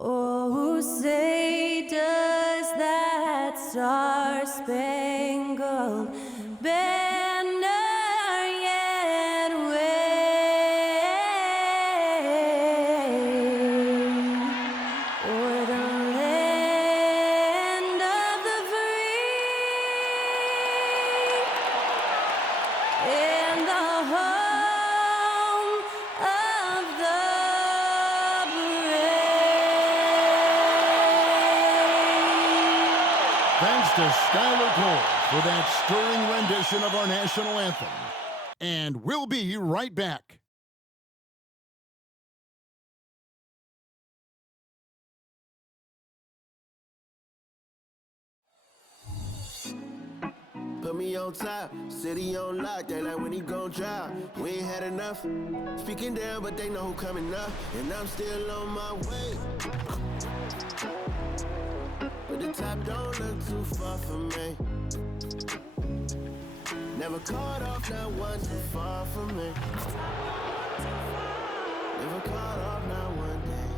Oh, say does that star-spangled banner yet wave o'er the land of the free and the home of the Thanks to Skylar Cole for that stirring rendition of our national anthem. And we'll be right back. Put me on top, city on lock, they like when he gon' drop. We ain't had enough, speaking down, but they know who coming up, and I'm still on my way. But the top don't look too far from me. Never caught off, not one too far from me. Never caught off, not one day.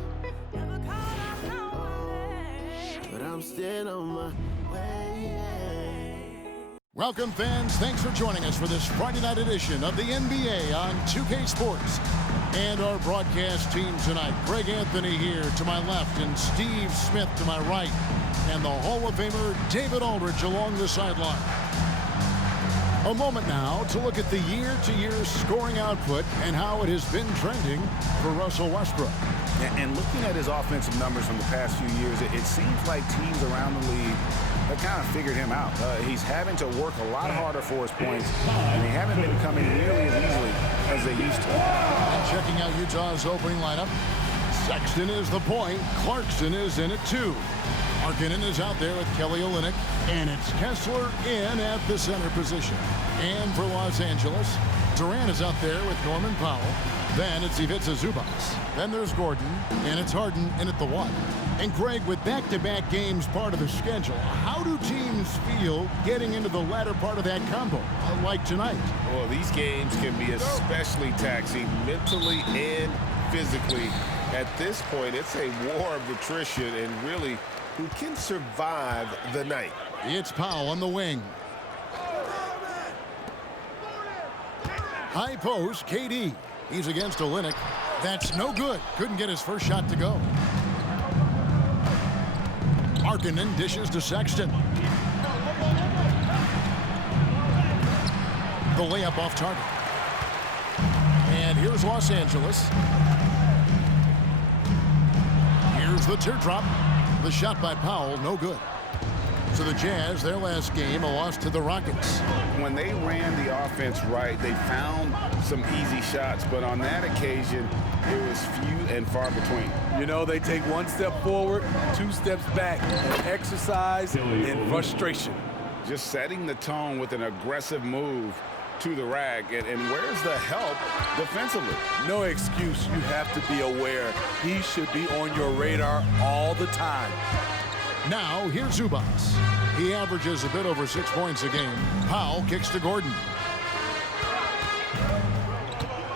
But I'm still on my way. Welcome, fans. Thanks for joining us for this Friday night edition of the NBA on 2K Sports. And our broadcast team tonight, Greg Anthony here to my left and Steve Smith to my right. And the Hall of Famer David Aldridge along the sideline. A moment now to look at the year-to-year scoring output and how it has been trending for Russell Westbrook. And looking at his offensive numbers from the past few years, it seems like teams around the league have kind of figured him out. He's having to work a lot harder for his points, and they haven't been coming nearly as easily as they used to. And checking out Utah's opening lineup, Sexton is the point. Clarkson is in at 2. Markkanen is out there with Kelly Olynyk, and it's Kessler in at the center position. And for Los Angeles, Durant is out there with Norman Powell. Then it's Ivica Zubac. Then there's Gordon, and it's Harden in at the 1. And Greg, with back-to-back games part of the schedule, how do teams feel getting into the latter part of that combo, like tonight? Well, these games can be especially taxing mentally and physically. At this point, it's a war of attrition, and really, who can survive the night? It's Powell on the wing. High post, KD. He's against Olynyk. That's no good. Couldn't get his first shot to go. Markkanen dishes to Sexton. The layup off target. And here's Los Angeles. Here's the teardrop. The shot by Powell, no good. So the Jazz, their last game, a loss to the Rockets. When they ran the offense right, they found some easy shots, but on that occasion, it was few and far between. You know, they take one step forward, 2 steps back, and exercise in frustration. Just setting the tone with an aggressive move to the rack, and where's the help defensively? No excuse. You have to be aware. He should be on your radar all the time. Now, here's Zubac. He averages a bit over 6 points a game. Powell kicks to Gordon.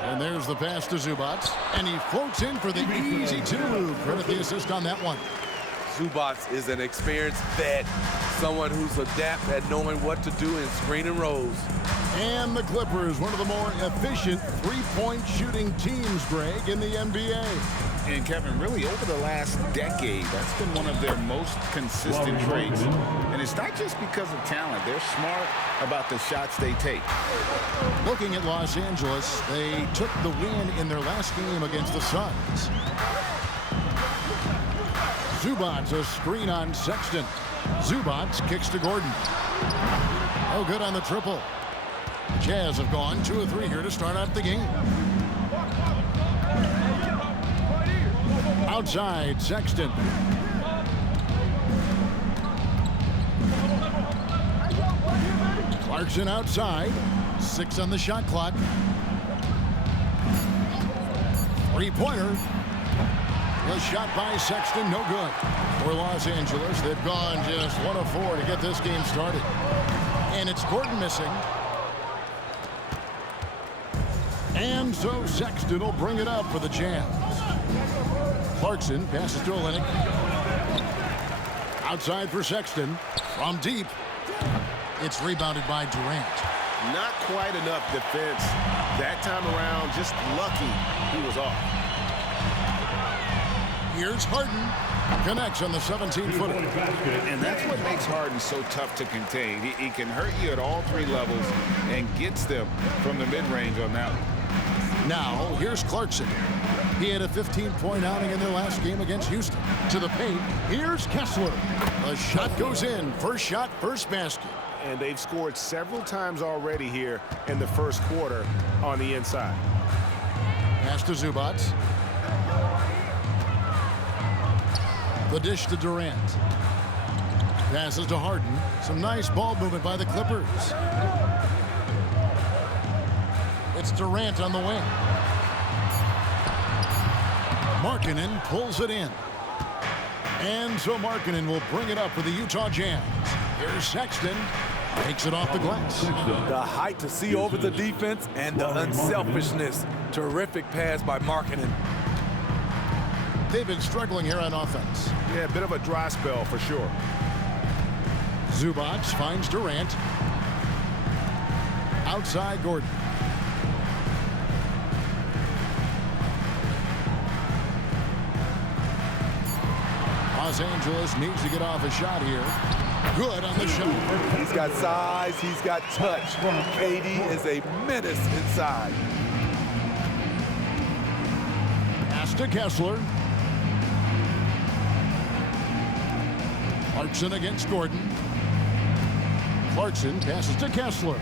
And there's the pass to Zubac. And he floats in for the easy 2. Credit the assist on that one. Zubac is an experienced vet, someone who's adept at knowing what to do in screen and rolls. And the Clippers, one of the more efficient three-point shooting teams, Greg, in the NBA. And Kevin, really over the last decade, that's been one of their most consistent traits. And it's not just because of talent. They're smart about the shots they take. Looking at Los Angeles, they took the win in their last game against the Suns. Zubac, a screen on Sexton. Zubac kicks to Gordon. Oh, good on the triple. Jazz have gone 2 of 3 here to start out the game. Outside, Sexton. Clarkson outside. 6 on the shot clock. Three-pointer. The shot by Sexton, no good. For Los Angeles, they've gone just 1 of 4 to get this game started. And it's Gordon missing. And so Sexton will bring it up for the Jams. Clarkson passes to Olynyk. Outside for Sexton. From deep. It's rebounded by Durant. Not quite enough defense that time around. Just lucky he was off. Here's Harden. Connects on the 17-footer. And that's what makes Harden so tough to contain. He can hurt you at all three levels and gets them from the mid-range on that one. Now, here's Clarkson. He had a 15-point outing in their last game against Houston. To the paint, here's Kessler. The shot goes in. First shot, first basket. And they've scored several times already here in the first quarter on the inside. Pass to Zubac. The dish to Durant. Passes to Harden. Some nice ball movement by the Clippers. It's Durant on the wing. Markkanen pulls it in. And so Markkanen will bring it up for the Utah Jazz. Here's Sexton. Takes it off the glass. The height to see over the defense and the unselfishness. Terrific pass by Markkanen. They've been struggling here on offense. Yeah, a bit of a dry spell for sure. Zubac finds Durant. Outside Gordon. Los Angeles needs to get off a shot here. Good on the shot. He's got size, he's got touch. KD is a menace inside. Pass to Kessler. Clarkson against Gordon. Clarkson passes to Kessler.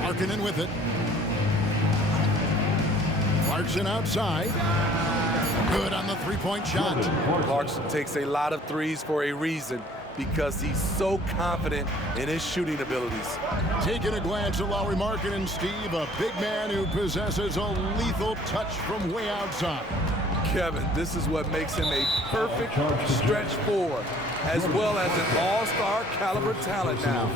Markkanen with it. Clarkson outside. Good on the three-point shot. Clarkson takes a lot of threes for a reason, because he's so confident in his shooting abilities. Taking a glance at Lauri Markkanen, Steve, a big man who possesses a lethal touch from way outside. Kevin, this is what makes him a perfect stretch four, as well as an all-star caliber talent now.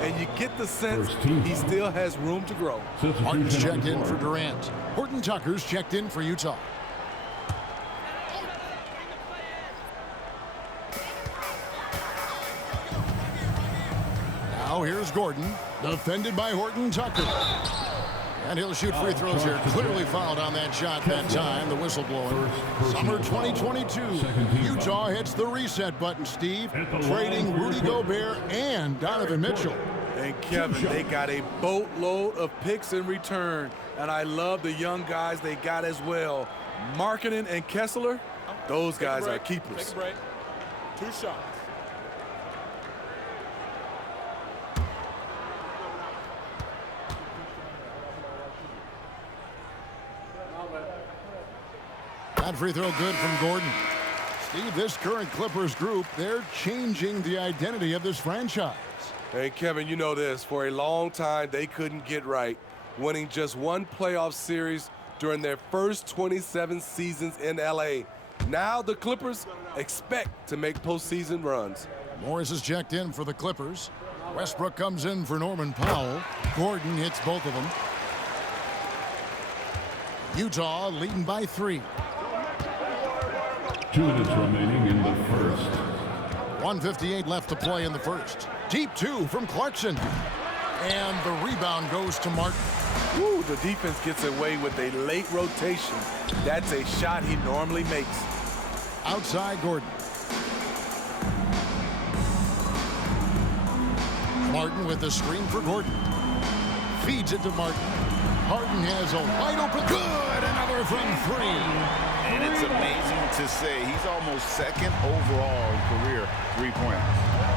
And you get the sense he still has room to grow. Harden's checked in for Durant. Horton Tucker's checked in for Utah. Now here's Gordon, defended by Horton Tucker. And he'll shoot free throws here. Clearly fouled on that shot that time, the whistle blowing. Summer 2022, Utah hits the reset button, Steve, trading Rudy Gobert and Donovan Mitchell. And Kevin, they got a boatload of picks in return. And I love the young guys they got as well. Markkanen and Kessler, those guys are keepers. Take a break. 2 shots. That free throw good from Gordon. Steve, this current Clippers group, they're changing the identity of this franchise. Hey, Kevin, you know this. For a long time, they couldn't get right, winning just one playoff series during their first 27 seasons in L.A. Now the Clippers expect to make postseason runs. Morris is checked in for the Clippers. Westbrook comes in for Norman Powell. Gordon hits both of them. Utah leading by 3. 2 minutes remaining in the first. 1:58 left to play in the first. Deep 2 from Clarkson. And the rebound goes to Martin. Woo, the defense gets away with a late rotation. That's a shot he normally makes. Outside Gordon. Martin with the screen for Gordon. Feeds it to Martin. Harden has a wide open. Good! Another from 3. And it's amazing to say he's almost second overall in career three-pointers.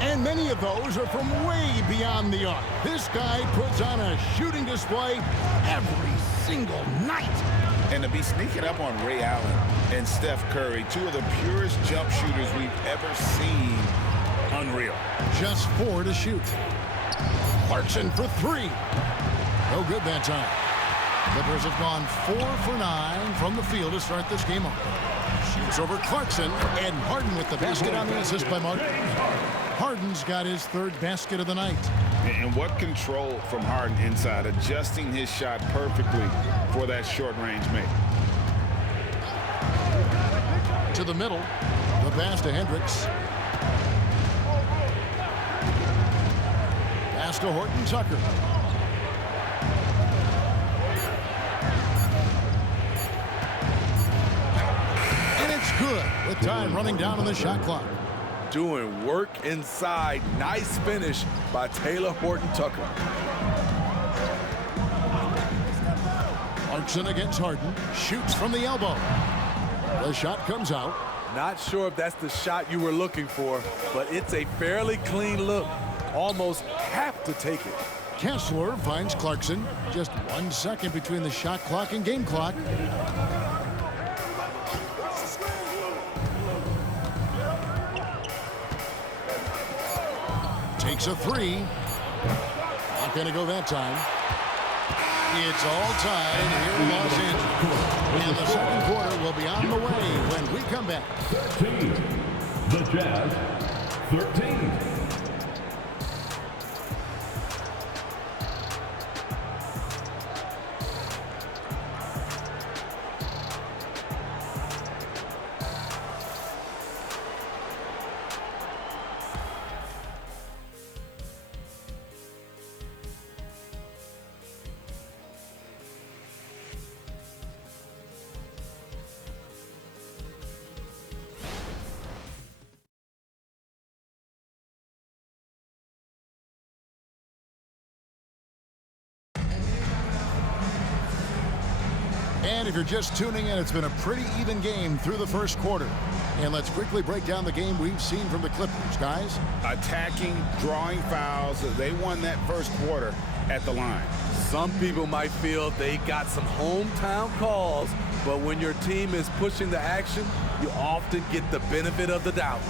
And many of those are from way beyond the arc. This guy puts on a shooting display every single night. And to be sneaking up on Ray Allen and Steph Curry, 2 of the purest jump shooters we've ever seen, unreal. Just 4 to shoot. Clarkson for 3. No good that time. Clippers have gone 4 for 9 from the field to start this game off. Shoots over Clarkson, and Harden with the basket on the assist by Martin. Harden's got his third basket of the night. And what control from Harden inside, adjusting his shot perfectly for that short-range make. To the middle. The pass to Hendricks. Pass to Horton Tucker. And it's good with time running down on the shot clock. Doing work inside. Nice finish by Taylor Horton Tucker. Clarkson against Harden. Shoots from the elbow. The shot comes out. Not sure if that's the shot you were looking for, but it's a fairly clean look. Almost have to take it. Kessler finds Clarkson. Just 1 second between the shot clock and game clock. Takes a three. Not going to go that time. It's all tied here in Los Angeles. And the second quarter will be on the way when we come back. 13. The Jazz, 13. And if you're just tuning in, it's been a pretty even game through the first quarter. And let's quickly break down the game we've seen from the Clippers, guys. Attacking, drawing fouls. They won that first quarter at the line. Some people might feel they got some hometown calls, but when your team is pushing the action, you often get the benefit of the doubt.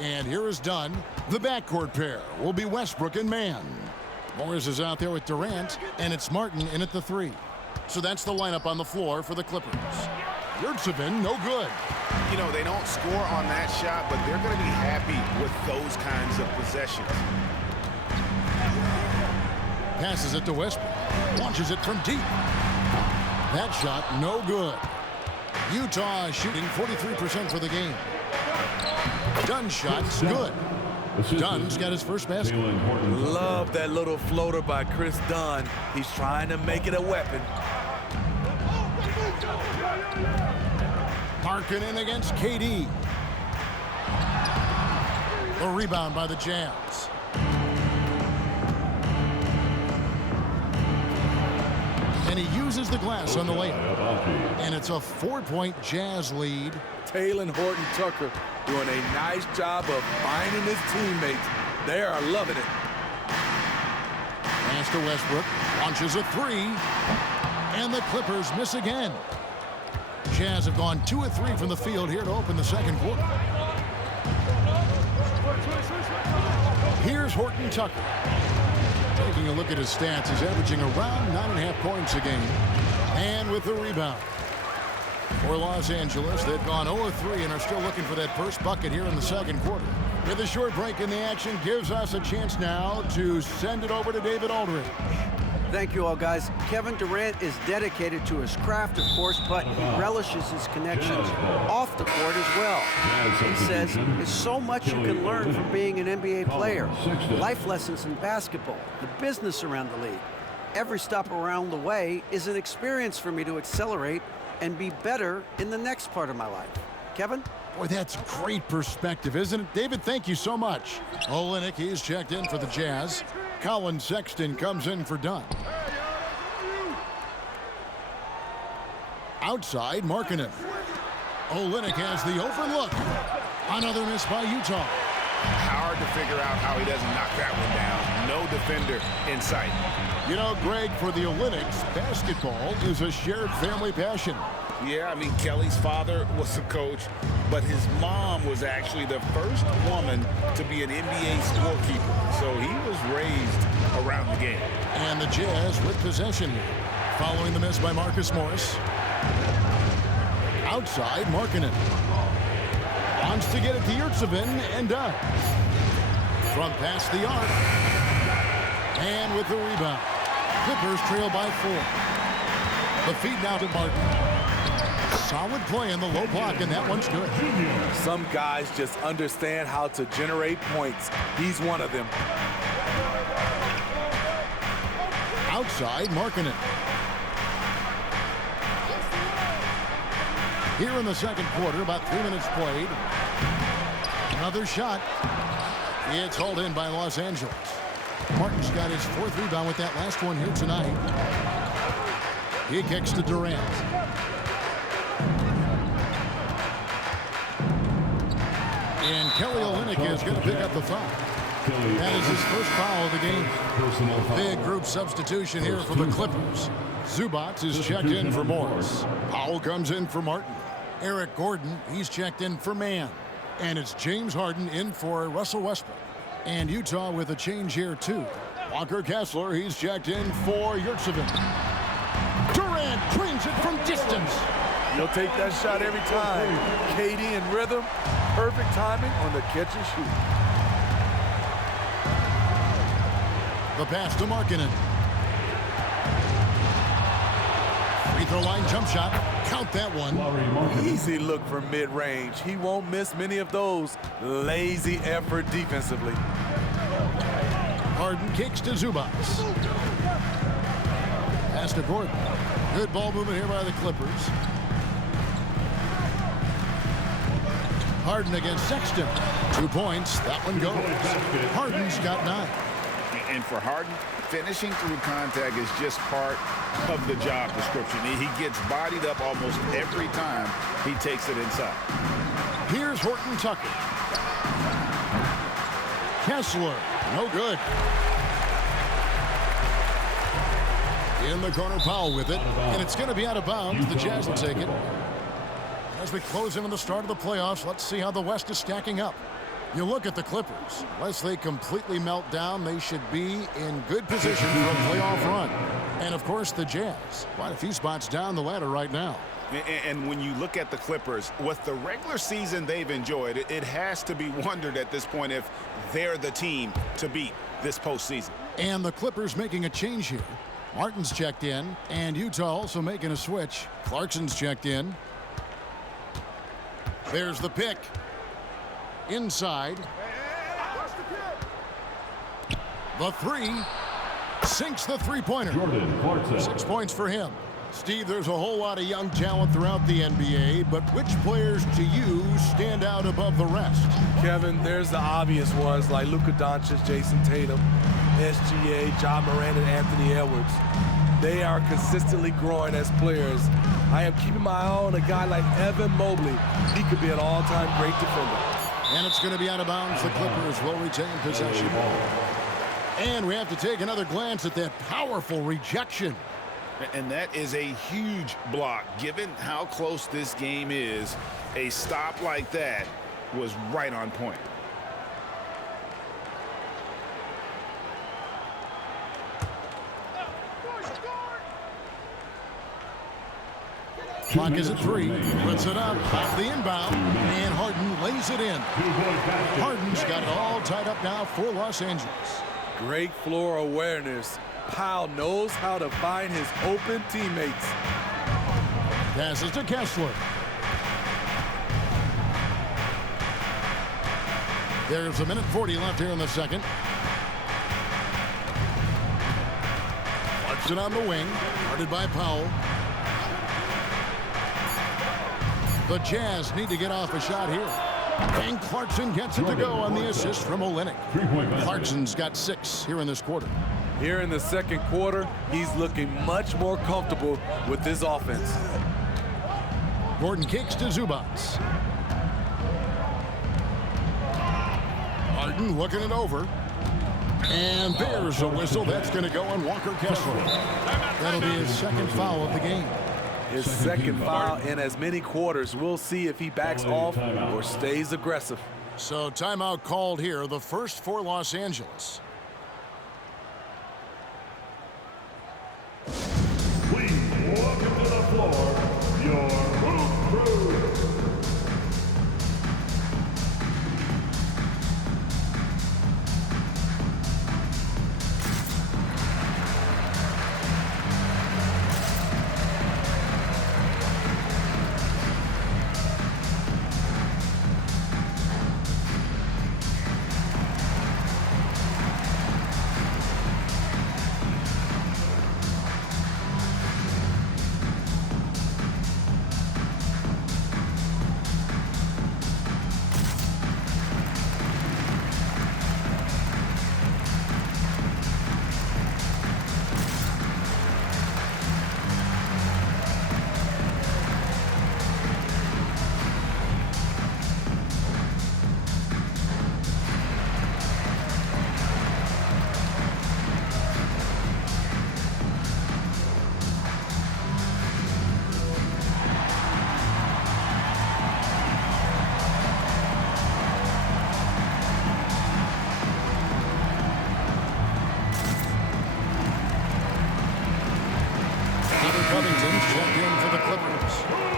And here is Dunn. The backcourt pair will be Westbrook and Mann. Morris is out there with Durant, and it's Martin in at the three. So that's the lineup on the floor for the Clippers. Yurtseven, no good. You know, they don't score on that shot, but they're going to be happy with those kinds of possessions. Passes it to Westbrook. Launches it from deep. That shot, no good. Utah shooting 43% for the game. Dunn's shot's good. Dunn's got his first basket. Love that little floater by Chris Dunn. He's trying to make it a weapon. Markkanen against KD. The rebound by the Jazz. And he uses the glass on the layup. And it's a 4-point Jazz lead. Taylor Horton Tucker doing a nice job of finding his teammates. They are loving it. Pass to Westbrook. Launches a three. And the Clippers miss again. Jazz have gone 2 of 3 from the field here to open the second quarter. Here's Horton Tucker. Taking a look at his stats, he's averaging around 9.5 points a game. And with the rebound. For Los Angeles, they've gone 0 of 3 and are still looking for that first bucket here in the second quarter. With a short break in the action, gives us a chance now to send it over to David Aldridge. Thank you all, guys. Kevin Durant is dedicated to his craft, of course, but he relishes his connections off the court as well. He says there's so much you can learn from being an NBA player. Life lessons in basketball, the business around the league. Every stop around the way is an experience for me to accelerate and be better in the next part of my life. Kevin? Boy, that's great perspective, isn't it? David, thank you so much. Olynyk, he's checked in for the Jazz. Colin Sexton comes in for Dunn. Outside, Markkanen. Olynyk has the open look. Another miss by Utah. Hard to figure out how he doesn't knock that one down. No defender in sight. You know, Greg, for the Olynyks, basketball is a shared family passion. Yeah, I mean, Kelly's father was a coach, but his mom was actually the first woman to be an NBA scorekeeper. So he was raised around the game. And the Jazz with possession here. Following the miss by Marcus Morris. Outside, Markkanen. Wants to get it to Yurtseven and does. From past the arc. And with the rebound. Clippers trail by 4. The feed now to Martin. Solid play in the low block, and that one's good. Some guys just understand how to generate points. He's one of them. Outside, Markkanen. Here in the second quarter, about 3 minutes played. Another shot. It's hauled in by Los Angeles. Martin's got his 4th rebound with that last one here tonight. He kicks to Durant. And Kelly Olynyk is going to pick up the foul. That is his first foul of the game. Big group substitution here for the Clippers. Zubac is checked in for Morris. Powell comes in for Martin. Eric Gordon, he's checked in for Mann. And it's James Harden in for Russell Westbrook. And Utah with a change here, too. Walker Kessler, he's checked in for Yurtseven. Durant drains it from distance. You'll take that shot every time. KD in rhythm, perfect timing on the catch and shoot. The pass to Markkanen. Free throw line jump shot. Count that one. Easy look from mid-range. He won't miss many of those. Lazy effort defensively. Harden kicks to Zubac. Pass to Gordon. Good ball movement here by the Clippers. Harden against Sexton. 2 points. That one goes. Harden's got 9. And for Harden, finishing through contact is just part of the job description. He gets bodied up almost every time he takes it inside. Here's Horton Tucker. Kessler, no good. In the corner, Powell with it, and it's going to be out of bounds. The Jazz will take it. As we close in on the start of the playoffs, let's see how the West is stacking up. You look at the Clippers. Unless they completely melt down, they should be in good position for a playoff run. And, of course, the Jazz. Quite a few spots down the ladder right now. And when you look at the Clippers, with the regular season they've enjoyed, it has to be wondered at this point if they're the team to beat this postseason. And the Clippers making a change here. Martin's checked in, and Utah also making a switch. Clarkson's checked in. There's the pick. Inside. The 3. Sinks the three-pointer. 6 points for him. Steve, there's a whole lot of young talent throughout the NBA, but which players to you stand out above the rest? Kevin, there's the obvious ones like Luka Doncic, Jason Tatum, SGA, John Moran, and Anthony Edwards. They are consistently growing as players. I am keeping my eye on a guy like Evan Mobley. He could be an all-time great defender. And it's going to be out of bounds. The Clippers will retain possession. And we have to take another glance at that powerful rejection. And that is a huge block. Given how close this game is, a stop like that was right on point. Clock is at 3. Puts it up off the inbound. And Harden lays it in. Harden's got it all tied up now for Los Angeles. Great floor awareness. Powell knows how to find his open teammates. Passes to Kessler. There's a minute 40 left here in the second. Clarkson on the wing. Guarded by Powell. The Jazz need to get off a shot here. And Clarkson gets it to go on the assist from Olynyk. Clarkson's got 6 here in this quarter. Here in the second quarter, he's looking much more comfortable with this offense. Gordon kicks to Zubac. Harden looking it over. And there's a whistle. That's going to go on Walker Kessler. That'll be his second foul of the game. His second foul in as many quarters. We'll see if he backs off or stays aggressive. So timeout called here, the first for Los Angeles. Please welcome to the floor your Hoop Crew.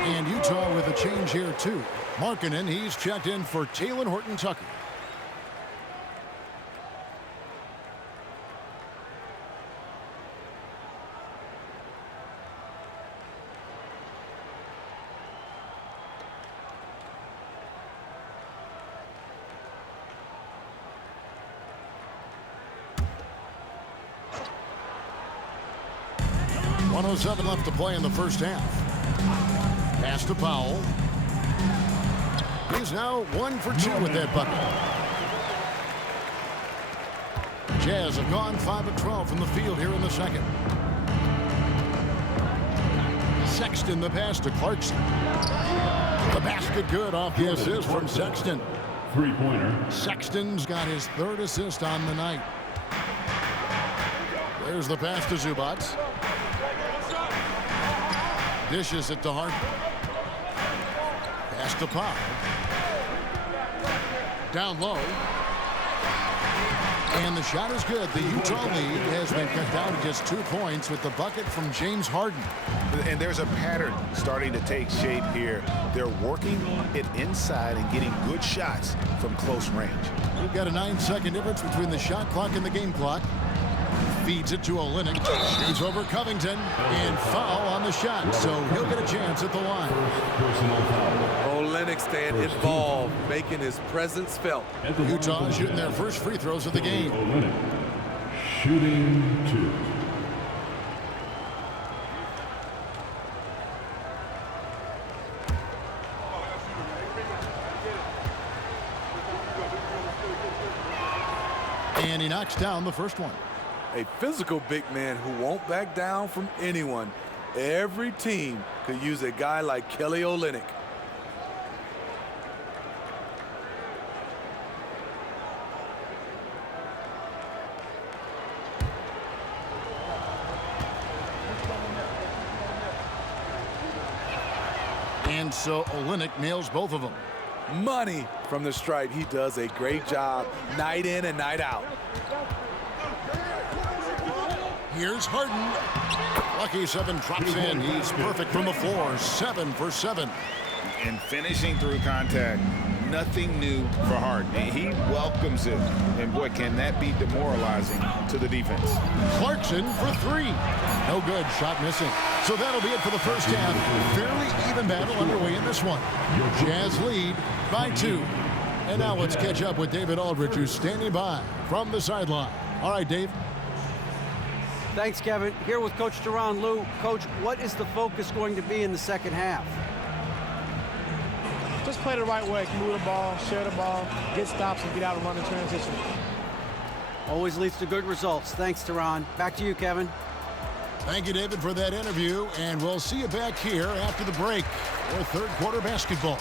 And Utah with a change here, too. Markkanen, he's checked in for Talen Horton-Tucker. .107 left to play in the first half. Pass to Powell. He's now 1 for 2 with that bucket. Jazz have gone 5 of 12 from the field here in the second. Sexton the pass to Clarkson. The basket good off the assist from Sexton. Three-pointer. Sexton's got his 3rd assist on the night. There's the pass to Zubac. Dishes it to Harden. Pass to Powell. Down low. And the shot is good. The Utah lead has been cut down to just 2 points with the bucket from James Harden. And there's a pattern starting to take shape here. They're working it inside and getting good shots from close range. We've got a 9-second difference between the shot clock and the game clock. Feeds it to Olynyk. Shoots over Covington. And foul on the shot. So he'll get a chance at the line. Personal foul. Olynyk staying involved, making his presence felt. Utah shooting their first free throws of the game. Olynyk shooting 2. And he knocks down the first one. A physical big man who won't back down from anyone. Every team could use a guy like Kelly Olynyk. And so Olynyk nails both of them. Money from the stripe. He does a great job night in and night out. Here's Harden. Lucky 7 drops in. He's perfect from the floor. 7 for 7. And finishing through contact, nothing new for Harden. He welcomes it. And boy, can that be demoralizing to the defense. Clarkson for 3. No good. Shot missing. So that'll be it for the first half. Fairly even battle underway in this one. Jazz lead by 2. And now let's catch up with David Aldridge, who's standing by from the sideline. All right, Dave. Thanks, Kevin. Here with Coach Tyronn Lue. Coach, what is the focus going to be in the second half? Just play the right way. Move the ball, share the ball, get stops, and get out and run in transition. Always leads to good results. Thanks, Tyronn. Back to you, Kevin. Thank you, David, for that interview. And we'll see you back here after the break for third quarter basketball.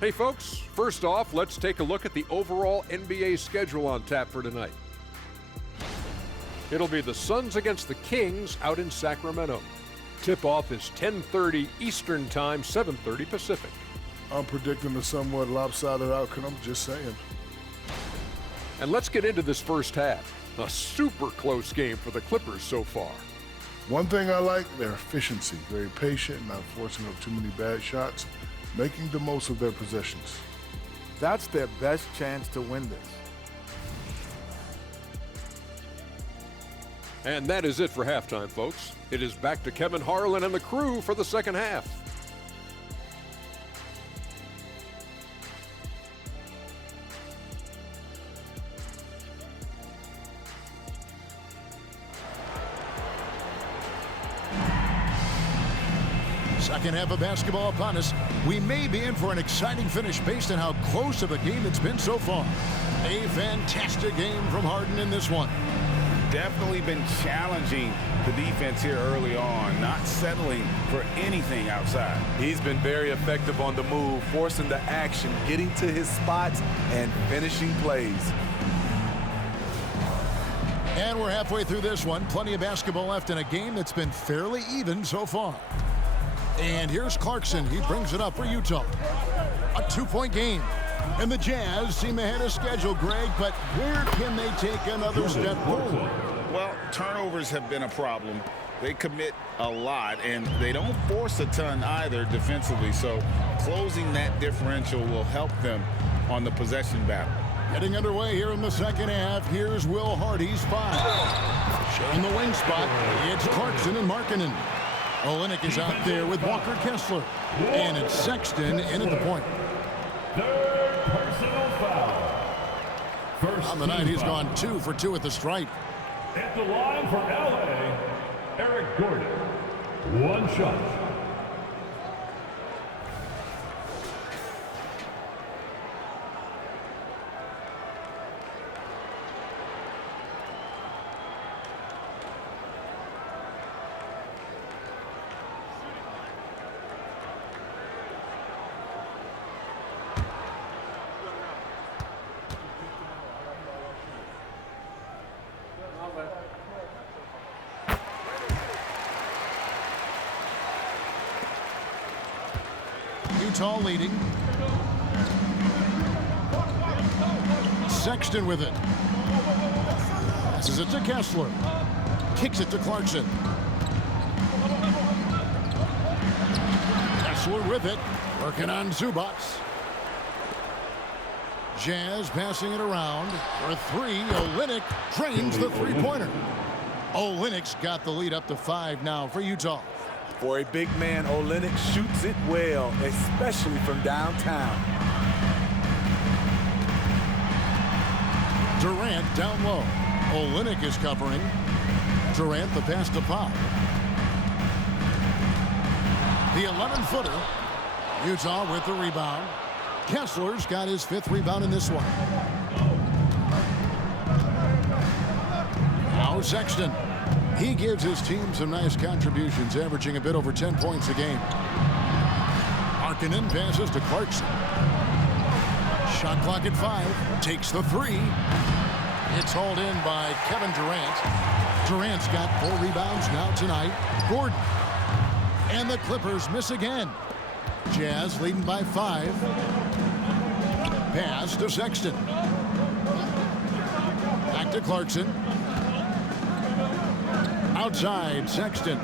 Hey folks, first off, let's take a look at the overall NBA schedule on tap for tonight. It'll be the Suns against the Kings out in Sacramento. Tip-off is 10:30 Eastern Time, 7:30 Pacific. I'm predicting a somewhat lopsided outcome, just saying. And let's get into this first half. A super close game for the Clippers so far. One thing I like, their efficiency. Very patient, not forcing up too many bad shots, making the most of their possessions. That's their best chance to win this. And that is it for halftime, folks. It is back to Kevin Harlan and the crew for the second half. Second half of basketball upon us. We may be in for an exciting finish based on how close of a game it's been so far. A fantastic game from Harden in this one. Definitely been challenging the defense here early on, not settling for anything outside. He's been very effective on the move, forcing the action, getting to his spots, and finishing plays. And we're halfway through this one. Plenty of basketball left in a game that's been fairly even so far. And here's Clarkson. He brings it up for Utah. A 2-point game. And the Jazz seem ahead of schedule, Greg, but where can they take another step forward? Well, turnovers have been a problem. They commit a lot, and they don't force a ton either defensively. So closing that differential will help them on the possession battle. Getting underway here in the second half. Here's Will Hardy's 5. Sharing the wing spot, it's Clarkson and Markkanen. Olynyk is out there with Walker Kessler. And it's Sexton in at the point. Third personal foul. First on the night, he's gone 2 for 2 at the stripe. At the line for LA, Eric Gordon. 1 shot. Utah leading. Sexton with it. Passes it to Kessler. Kicks it to Clarkson. Kessler with it. Working on Zubac. Jazz passing it around for 3. Olynyk drains the three-pointer. Olynyk's got the lead up to 5 now for Utah. For a big man, Olynyk shoots it well, especially from downtown. Durant down low. Olynyk is covering. Durant the pass to Pop. The 11-footer. Utah with the rebound. Kessler's got his 5th rebound in this one. Now Sexton. He gives his team some nice contributions, averaging a bit over 10 points a game. Markkanen passes to Clarkson. Shot clock at 5. Takes the 3. It's hauled in by Kevin Durant. Durant's got 4 rebounds now tonight. Gordon. And the Clippers miss again. Jazz leading by 5. Pass to Sexton. Back to Clarkson. Outside, Sexton.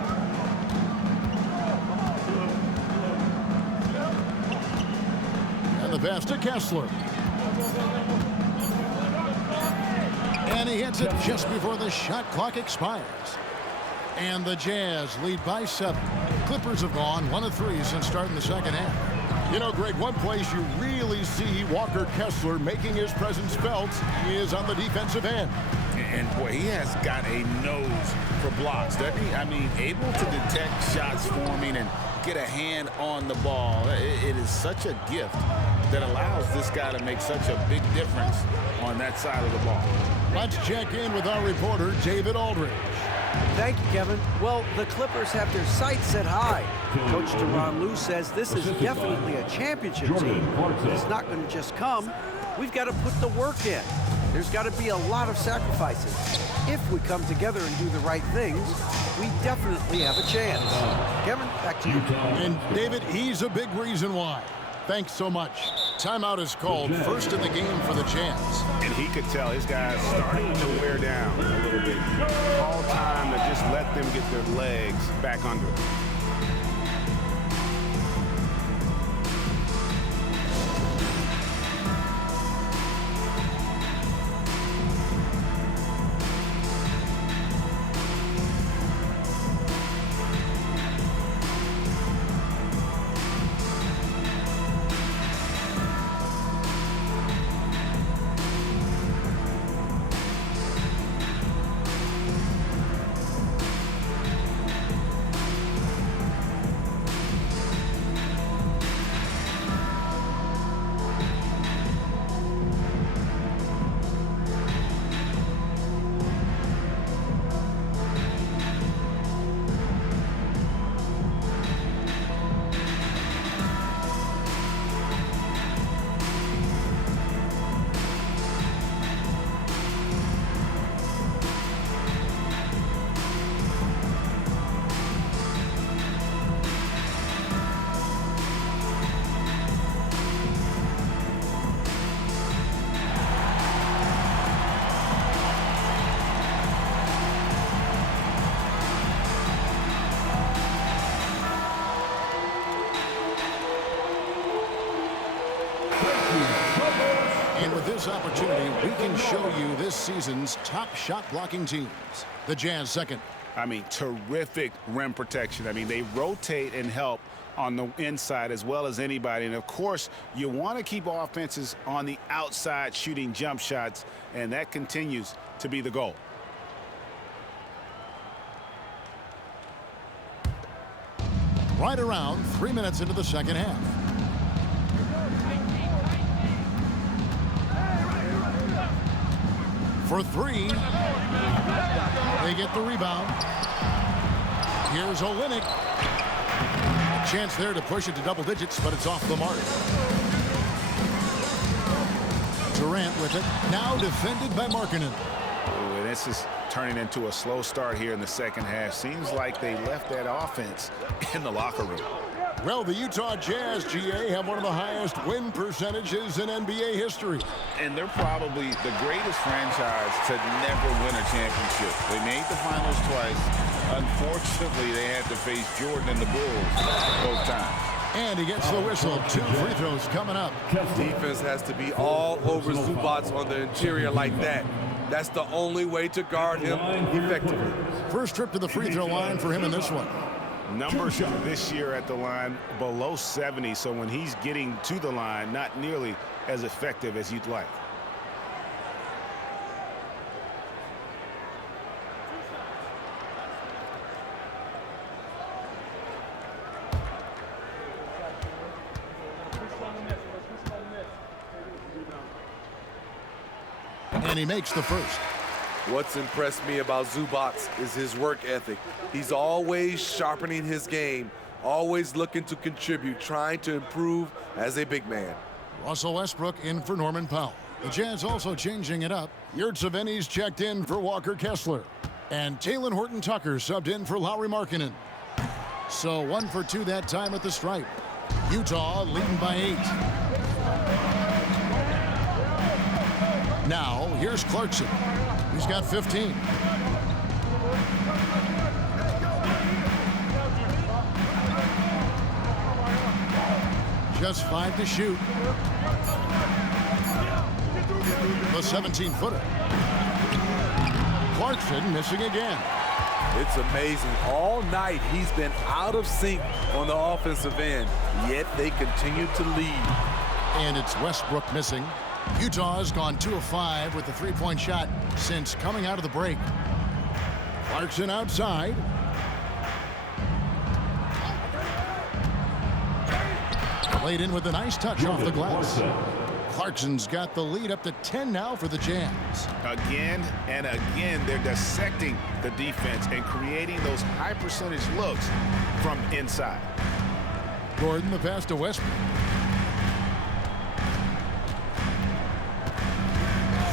And the pass to Kessler. And he hits it just before the shot clock expires. And the Jazz lead by 7. Clippers have gone 1 of 3 since starting the second half. You know, Greg, one place you really see Walker Kessler making his presence felt is on the defensive end. And boy, he has got a nose for blocks, doesn't he? I mean, able to detect shots forming and get a hand on the ball. It is such a gift that allows this guy to make such a big difference on that side of the ball. Let's check in with our reporter, David Aldridge. Thank you, Kevin. Well, the Clippers have their sights set high. Coach Tyronn Lue says this is definitely a championship team. It's not going to just come. We've got to put the work in. There's got to be a lot of sacrifices. If we come together and do the right things, we definitely have a chance. Kevin, back to you. And David, he's a big reason why. Thanks so much. Timeout is called, first in the game for the Jazz. And he could tell his guys starting to wear down a little bit. All time to just let them get their legs back under them. this opportunity, we can show you this season's top shot blocking teams. The Jazz second. I mean, terrific rim protection. I mean, they rotate and help on the inside as well as anybody. And, of course, you want to keep offenses on the outside shooting jump shots, and that continues to be the goal. Right around 3 minutes into the second half. For three. They get the rebound. Here's Olynyk. A chance there to push it to double digits, but it's off the mark. Durant with it. Now defended by Markkanen. Oh, and this is turning into a slow start here in the second half. Seems like they left that offense in the locker room. Well, the Utah Jazz, GA, have one of the highest win percentages in NBA history. And they're probably the greatest franchise to never win a championship. They made the finals twice. Unfortunately, they had to face Jordan and the Bulls both times. And he gets the whistle. 2 free throws coming up. Defense has to be all over Zubac on the interior like that. That's the only way to guard him effectively. First trip to the free throw line for him in this one. Numbers this year at the line below 70, so when he's getting to the line, not nearly as effective as you'd like. And he makes the first. What's impressed me about Zubac is his work ethic. He's always sharpening his game, always looking to contribute, trying to improve as a big man. Russell Westbrook in for Norman Powell. The Jazz also changing it up. Yurtseven's checked in for Walker Kessler. And Talen Horton-Tucker subbed in for Lauri Markkanen. So 1 for 2 that time at the stripe. Utah leading by 8. Now, here's Clarkson. He's got 15. Just 5 to shoot. The 17-footer. Clarkson missing again. It's amazing. All night he's been out of sync on the offensive end, yet they continue to lead. And it's Westbrook missing. Utah has gone 2 of 5 with the three-point shot since coming out of the break. Clarkson outside. Played in with a nice touch off the glass. Clarkson's got the lead up to 10 now for the Jazz. Again and again, they're dissecting the defense and creating those high percentage looks from inside. Gordon the pass to Westbrook.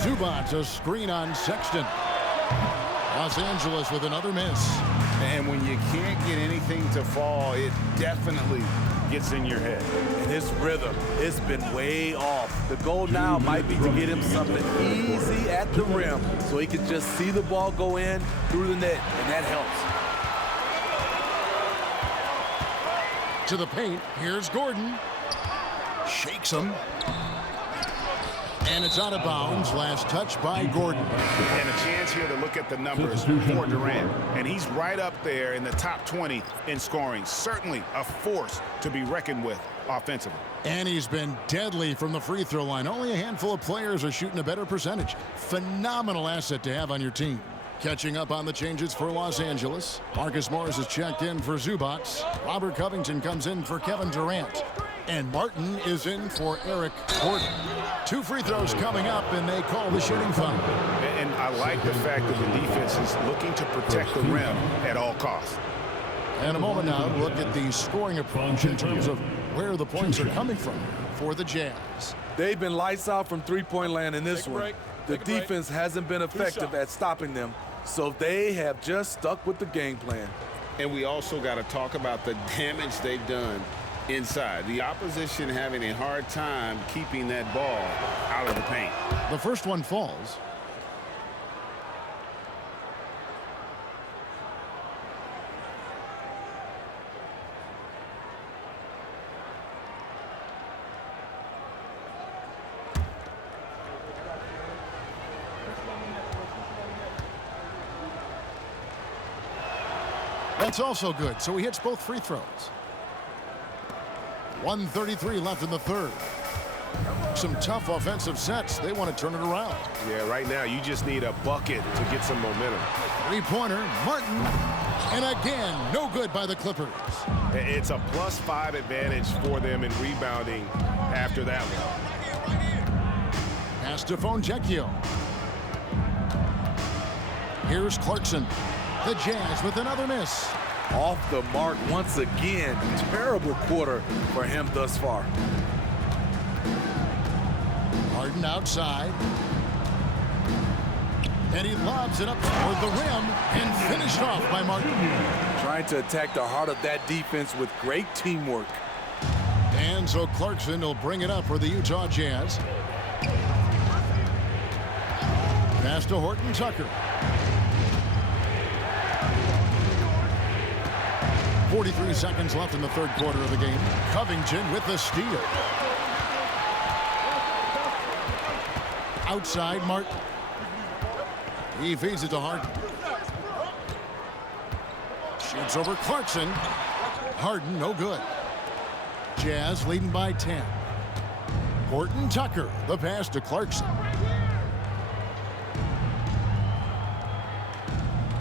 Zubac a screen on Sexton. Los Angeles with another miss. And when you can't get anything to fall, it definitely gets in your head. And his rhythm, it's been way off. The goal now might be to get him something easy at the rim so he can just see the ball go in through the net, and that helps. To the paint, here's Gordon. Shakes him. And it's out of bounds. Last touch by Gordon. And a chance here to look at the numbers for Durant. And he's right up there in the top 20 in scoring. Certainly a force to be reckoned with offensively. And he's been deadly from the free throw line. Only a handful of players are shooting a better percentage. Phenomenal asset to have on your team. Catching up on the changes for Los Angeles. Marcus Morris is checked in for Zubac. Robert Covington comes in for Kevin Durant. And Martin is in for Eric Gordon. 2 free throws coming up, and they call the shooting foul. And I like the fact that the defense is looking to protect the rim at all costs. And a moment now, look at the scoring approach in terms of where the points are coming from for the Jazz. They've been lights out from three-point land in this one. The defense hasn't been effective at stopping them, so they have just stuck with the game plan. And we also got to talk about the damage they've done inside. The opposition having a hard time keeping that ball out of the paint. The first one falls. That's also good, so he hits both free throws. 1:33 left in the third. Some tough offensive sets. They want to turn it around. Yeah, right now you just need a bucket to get some momentum. Three-pointer, Martin. And again, no good by the Clippers. It's a +5 advantage for them in rebounding after that one. Pass to Fontecchio. Here's Clarkson. The Jazz with another miss. Off the mark once again. Terrible quarter for him thus far. Harden outside. And he lobs it up toward the rim and finished off by Martin. Trying to attack the heart of that defense with great teamwork. And so Clarkson will bring it up for the Utah Jazz. Pass to Horton Tucker. 43 seconds left in the third quarter of the game. Covington with the steal. Outside Martin. He feeds it to Harden. Shoots over Clarkson. Harden no good. Jazz leading by 10. Horton Tucker, the pass to Clarkson.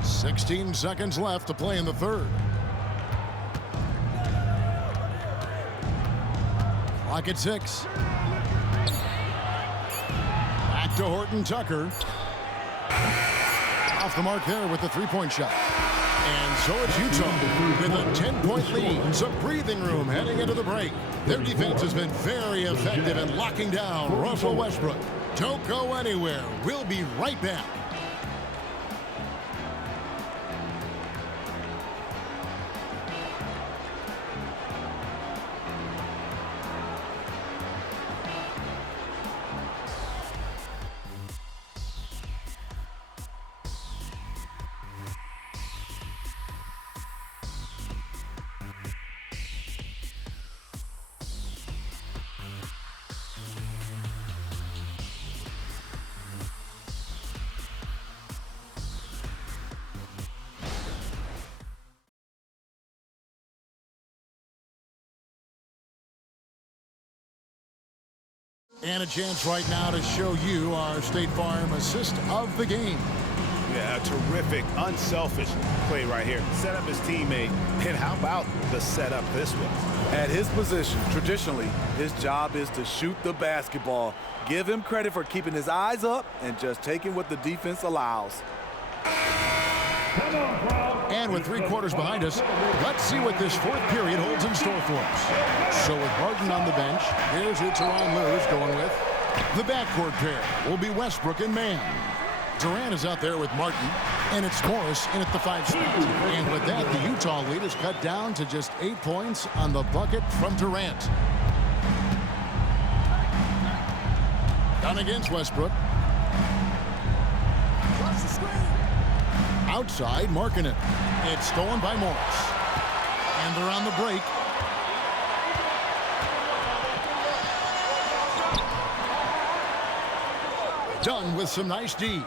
16 seconds left to play in the third. Clock at 6. Back to Horton Tucker. Off the mark there with the three-point shot. And so it's Utah with a 10-point lead. Some breathing room heading into the break. Their defense has been very effective in locking down Russell Westbrook. Don't go anywhere. We'll be right back. And a chance right now to show you our State Farm assist of the game. Yeah, a terrific, unselfish play right here. Set up his teammate, and how about the setup this way? At his position, traditionally, his job is to shoot the basketball. Give him credit for keeping his eyes up and just taking what the defense allows. And with 3 quarters behind us, let's see what this fourth period holds in store for us. So with Harden on the bench, here's who Tyronn Lue's going with. The backcourt pair will be Westbrook and Mann. Durant is out there with Martin, and it's Morris in at the 5 spot. And with that, the Utah lead is cut down to just 8 points on the bucket from Durant. Down against Westbrook. Outside, Markkanen. It's stolen by Morris. And they're on the break. Done with some nice D.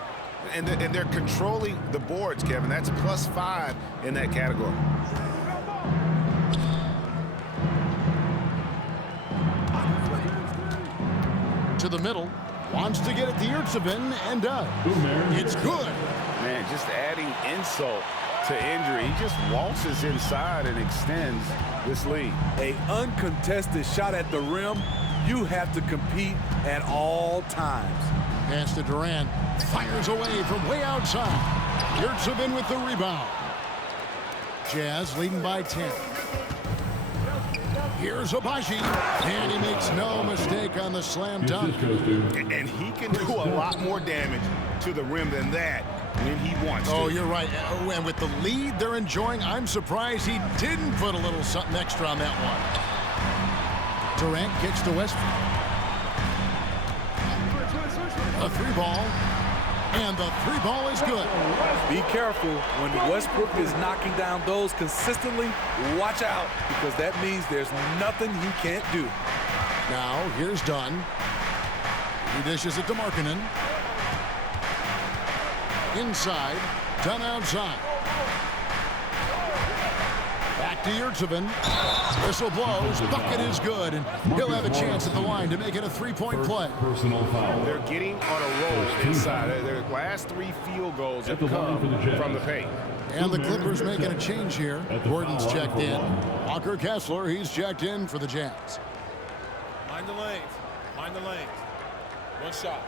And they're controlling the boards, Kevin. That's +5 in that category. To the middle. Wants to get it to Yurtseven and does. It's good. Man, just adding insult to injury. He just waltzes inside and extends this lead. An uncontested shot at the rim, you have to compete at all times. Pass to Durant. Fires away from way outside. Yurtseven with the rebound. Jazz leading by 10. Here's Abaji. And he makes no mistake on the slam dunk. And he can do a lot more damage to the rim than that when he wants to. Oh, you're right. And with the lead they're enjoying, I'm surprised he didn't put a little something extra on that one. Durant kicks to Westbrook. A 3-ball. And the 3-ball is good. Be careful when Westbrook is knocking down those consistently. Watch out, because that means there's nothing he can't do. Now, here's Dunn. He dishes it to Markkanen. Inside, Dunn outside. to Yurtseven. Whistle blows. Bucket is good, and he'll have a chance at the line to make it a three-point play. Personal foul. They're getting on a roll inside. Their last 3 field goals have come from the paint. And the Clippers making a change here. Gordon's checked in. Walker Kessler, he's checked in for the Jazz. Mind the lanes. Mind the lanes. One shot.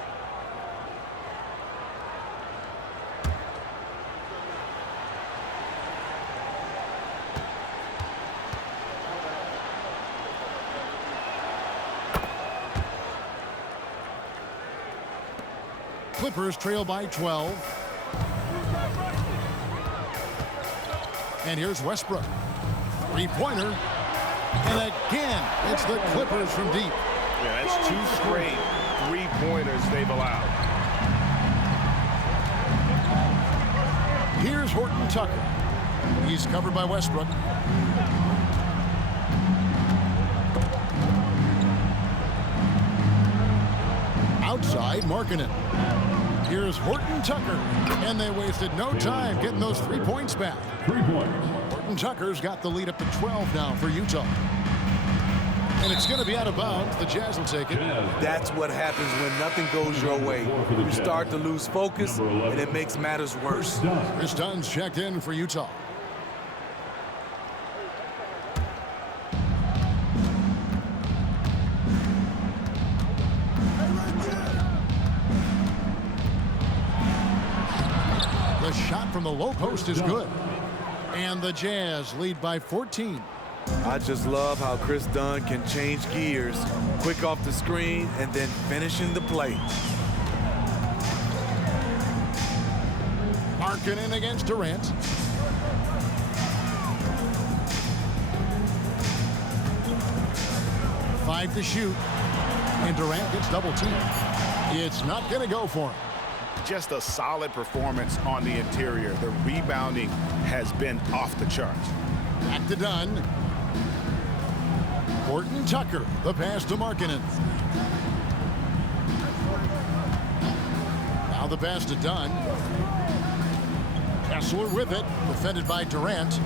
Clippers trail by 12. And here's Westbrook. Three-pointer. And again, it's the Clippers from deep. Yeah, that's 2 straight three-pointers they've allowed. Here's Horton Tucker. He's covered by Westbrook. Outside, Markkanen. Here's Horton Tucker. And they wasted no time getting those 3 points back. 3 points. Horton Tucker's got the lead up to 12 now for Utah. And it's going to be out of bounds. The Jazz will take it. That's what happens when nothing goes your way. You start to lose focus, and it makes matters worse. Chris Dunn's checked in for Utah. The shot from the low post is good. And the Jazz lead by 14. I just love how Chris Dunn can change gears, quick off the screen, and then finishing the play. Markkanen against Durant. Five to shoot. And Durant gets double teamed. It's not going to go for him. Just a solid performance on the interior. The rebounding has been off the charts. Back to Dunn. Horton Tucker, the pass to Markkanen. Now the pass to Dunn. Kessler with it, defended by Durant.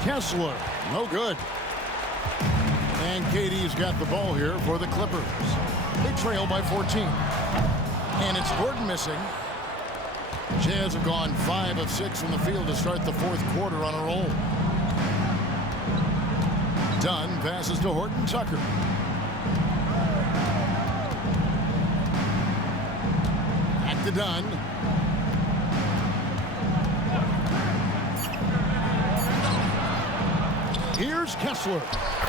Kessler, no good. And KD's got the ball here for the Clippers. They trail by 14. And it's Gordon missing. Jazz have gone 5 of 6 from the field to start the fourth quarter on a roll. Dunn passes to Horton Tucker. Back to Dunn. Here's Kessler.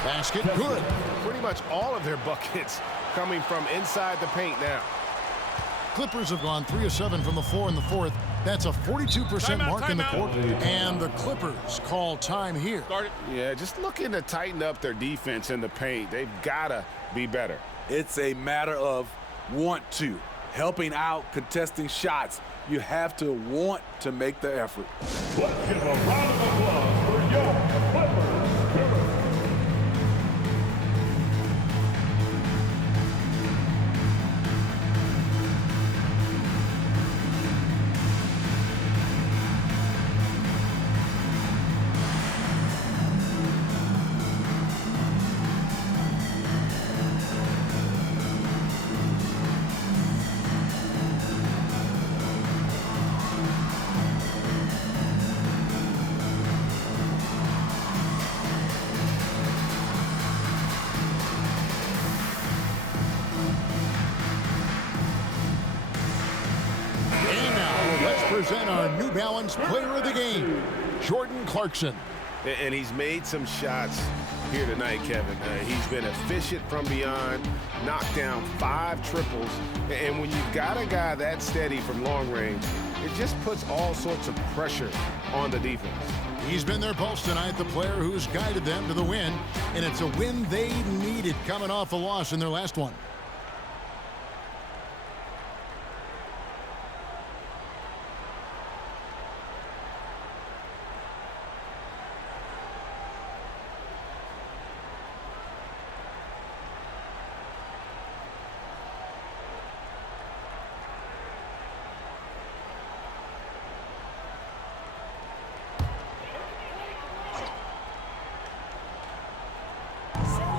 Basket good. Pretty much all of their buckets coming from inside the paint now. Clippers have gone 3 of 7 from the floor in the fourth. That's a 42% mark in the quarter. And the Clippers call time here. Yeah, just looking to tighten up their defense in the paint. They've got to be better. It's a matter of want to. Helping out, contesting shots. You have to want to make the effort. Let's give a round of applause for your Clippers. Present our New Balance Player of the Game, Jordan Clarkson. And he's made some shots here tonight, Kevin. He's been efficient from beyond, knocked down 5 triples. And when you've got a guy that steady from long range, it just puts all sorts of pressure on the defense. He's been their pulse tonight, the player who's guided them to the win. And it's a win they needed coming off a loss in their last one.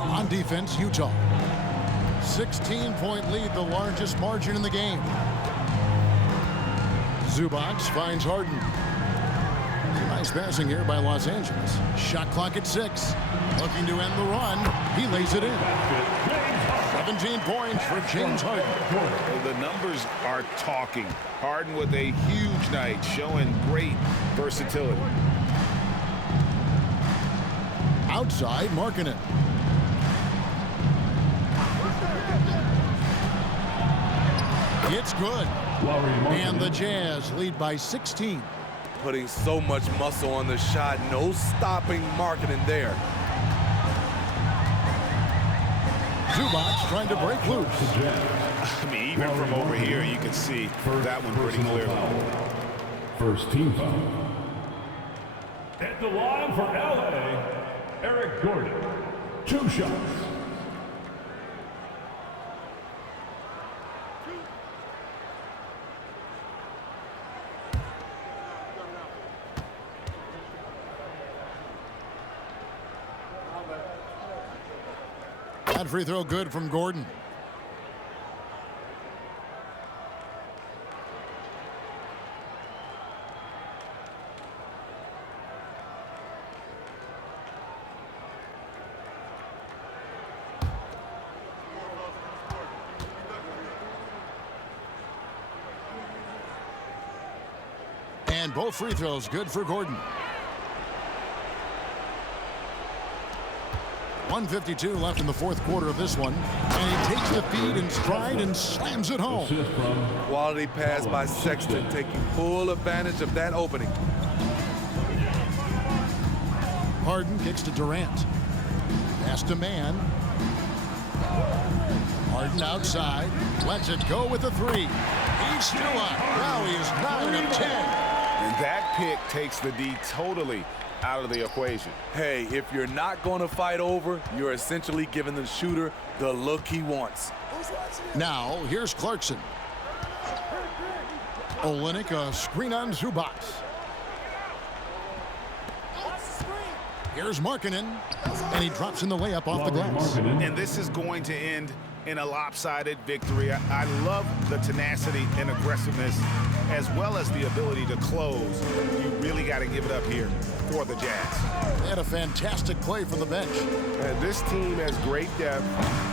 On defense, Utah. 16-point lead, the largest margin in the game. Zubac finds Harden. Nice passing here by Los Angeles. Shot clock at 6. Looking to end the run. He lays it in. 17 points for James Harden. Well, the numbers are talking. Harden with a huge night, showing great versatility. Outside, Markkanen. It's good. And the Jazz lead by 16. Putting so much muscle on the shot. No stopping Markkanen there. Zubac trying to break loose. I mean, even from over here, you can see that one pretty clearly. First team foul. At the line for LA, Eric Gordon. 2 shots. That free throw good from Gordon. And both free throws good for Gordon. 1:52 left in the fourth quarter of this one. And he takes the feed in stride and slams it home. Quality pass by Sexton, taking full advantage of that opening. Harden kicks to Durant. Pass to Mann. Harden outside. Lets it go with the 3. He's still up. Now he is 9 of 10. And that pick takes the D totally out of the equation. Hey, if you're not going to fight over, you're essentially giving the shooter the look he wants. Now, here's Clarkson. Olynyk, a screen on Zubac. Here's Markkanen, and he drops in the layup off the glass. And this is going to end in a lopsided victory. I love the tenacity and aggressiveness, as well as the ability to close. You really got to give it up here for the Jazz. They had a fantastic play from the bench. And this team has great depth,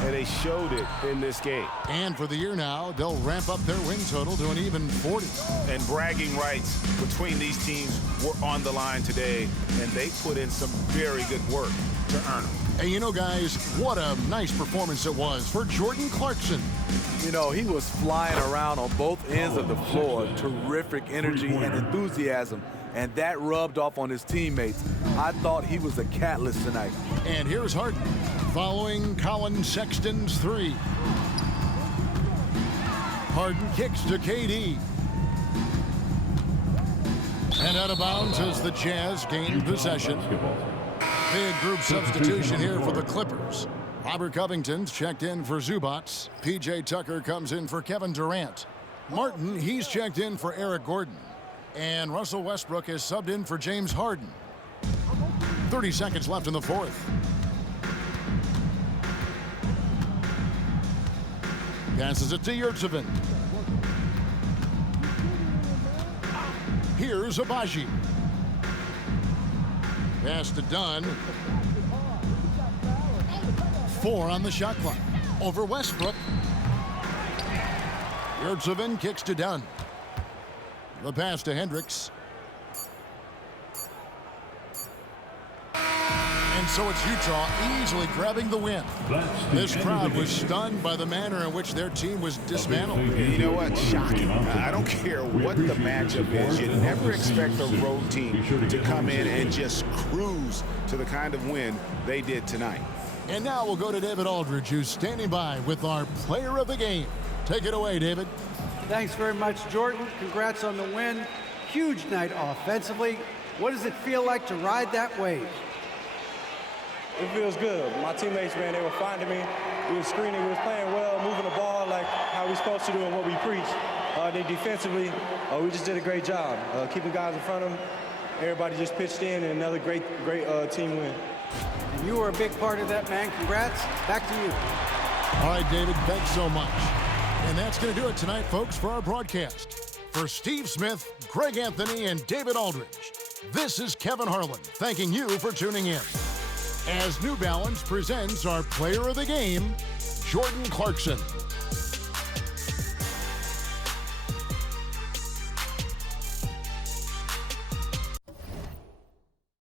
and they showed it in this game. And for the year now, they'll ramp up their win total to an even 40. And bragging rights between these teams were on the line today, and they put in some very good work to earn them. And you know, guys, what a nice performance it was for Jordan Clarkson. You know, he was flying around on both ends of the floor. Terrific energy and enthusiasm. And that rubbed off on his teammates. I thought he was a catalyst tonight. And here's Harden following Colin Sexton's 3. Harden kicks to KD. And out of bounds as the Jazz gain possession. Big group substitution here for the Clippers. Robert Covington's checked in for Zubac. P.J. Tucker comes in for Kevin Durant. Martin, he's checked in for Eric Gordon. And Russell Westbrook is subbed in for James Harden. 30 seconds left in the fourth. Passes it to Yurtseven. Here's Abaji. Pass to Dunn. 4 on the shot clock. Over Westbrook. Yurtseven kicks to Dunn. The pass to Hendricks. And so it's Utah easily grabbing the win. This crowd was stunned by the manner in which their team was dismantled. You know what? Shocking. I don't care what the matchup is. You never expect a road team to come in and just cruise to the kind of win they did tonight. And now we'll go to David Aldridge, who's standing by with our player of the game. Take it away, David. Thanks very much, Jordan. Congrats on the win. Huge night offensively. What does it feel like to ride that wave? It feels good. My teammates, man, they were finding me. We were screening, we was playing well, moving the ball like how we're supposed to do and what we preach. Then defensively, we just did a great job. Keeping guys in front of them. Everybody just pitched in, and another great team win. You were a big part of that, man. Congrats. Back to you. All right, David, thanks so much. And that's going to do it tonight, folks, for our broadcast. For Steve Smith, Greg Anthony, and David Aldridge, this is Kevin Harlan thanking you for tuning in. As New Balance presents our player of the game, Jordan Clarkson.